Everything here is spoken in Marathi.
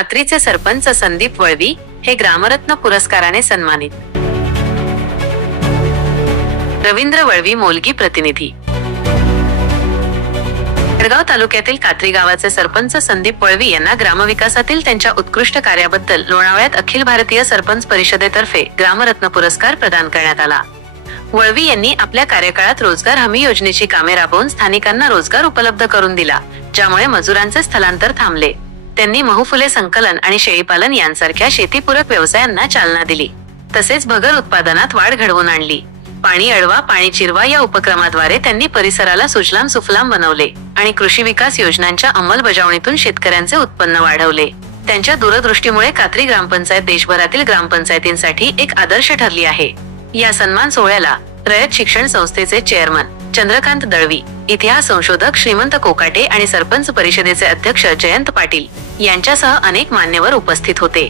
कात्रीचे सरपंच संदीप वळवी हे ग्रामरत्न पुरस्काराने सन्मानित। रवींद्र वळवी मोलगी प्रतिनिधी। जळगाव तालुक्यातील कात्री गावाचे सरपंच संदीप वळवी यांना ग्रामविकासातील त्यांच्या उत्कृष्ट कार्याबद्दल लोणावळ्यात अखिल भारतीय सरपंच परिषदेतर्फे ग्रामरत्न पुरस्कार प्रदान करण्यात आला। वळवी यांनी आपल्या कार्यकाळात रोजगार हमी योजनेची कामे राबवून स्थानिकांना रोजगार उपलब्ध करून दिला, ज्यामुळे मजुरांचे स्थलांतर थांबले। त्यांनी महफुले संकलन आणि शेळीपालन यांसारख्या शेतीपूरक व्यवसायांना चालना दिली, तसेच भगर उत्पादनात वाढ घडवून आणली। पाणी अडवा पाणी जिरवा या उपक्रमाद्वारे त्यांनी परिसराला सुजलाम सुफलाम बनवले आणि कृषी विकास योजनांच्या अंमलबजावणीतून शेतकऱ्यांचे उत्पन्न वाढवले। त्यांच्या दूरदृष्टीमुळे कात्री ग्रामपंचायत देशभरातील ग्रामपंचायतींसाठी एक आदर्श ठरली आहे। या सन्मान सोहळ्याला रयत शिक्षण संस्थेचे चेअरमन चंद्रकांत दळवी, इतिहास संशोधक श्रीमंत कोकाटे आणि सरपंच परिषदेचे अध्यक्ष जयंत पाटील यांच्यासह अनेक मान्यवर उपस्थित होते।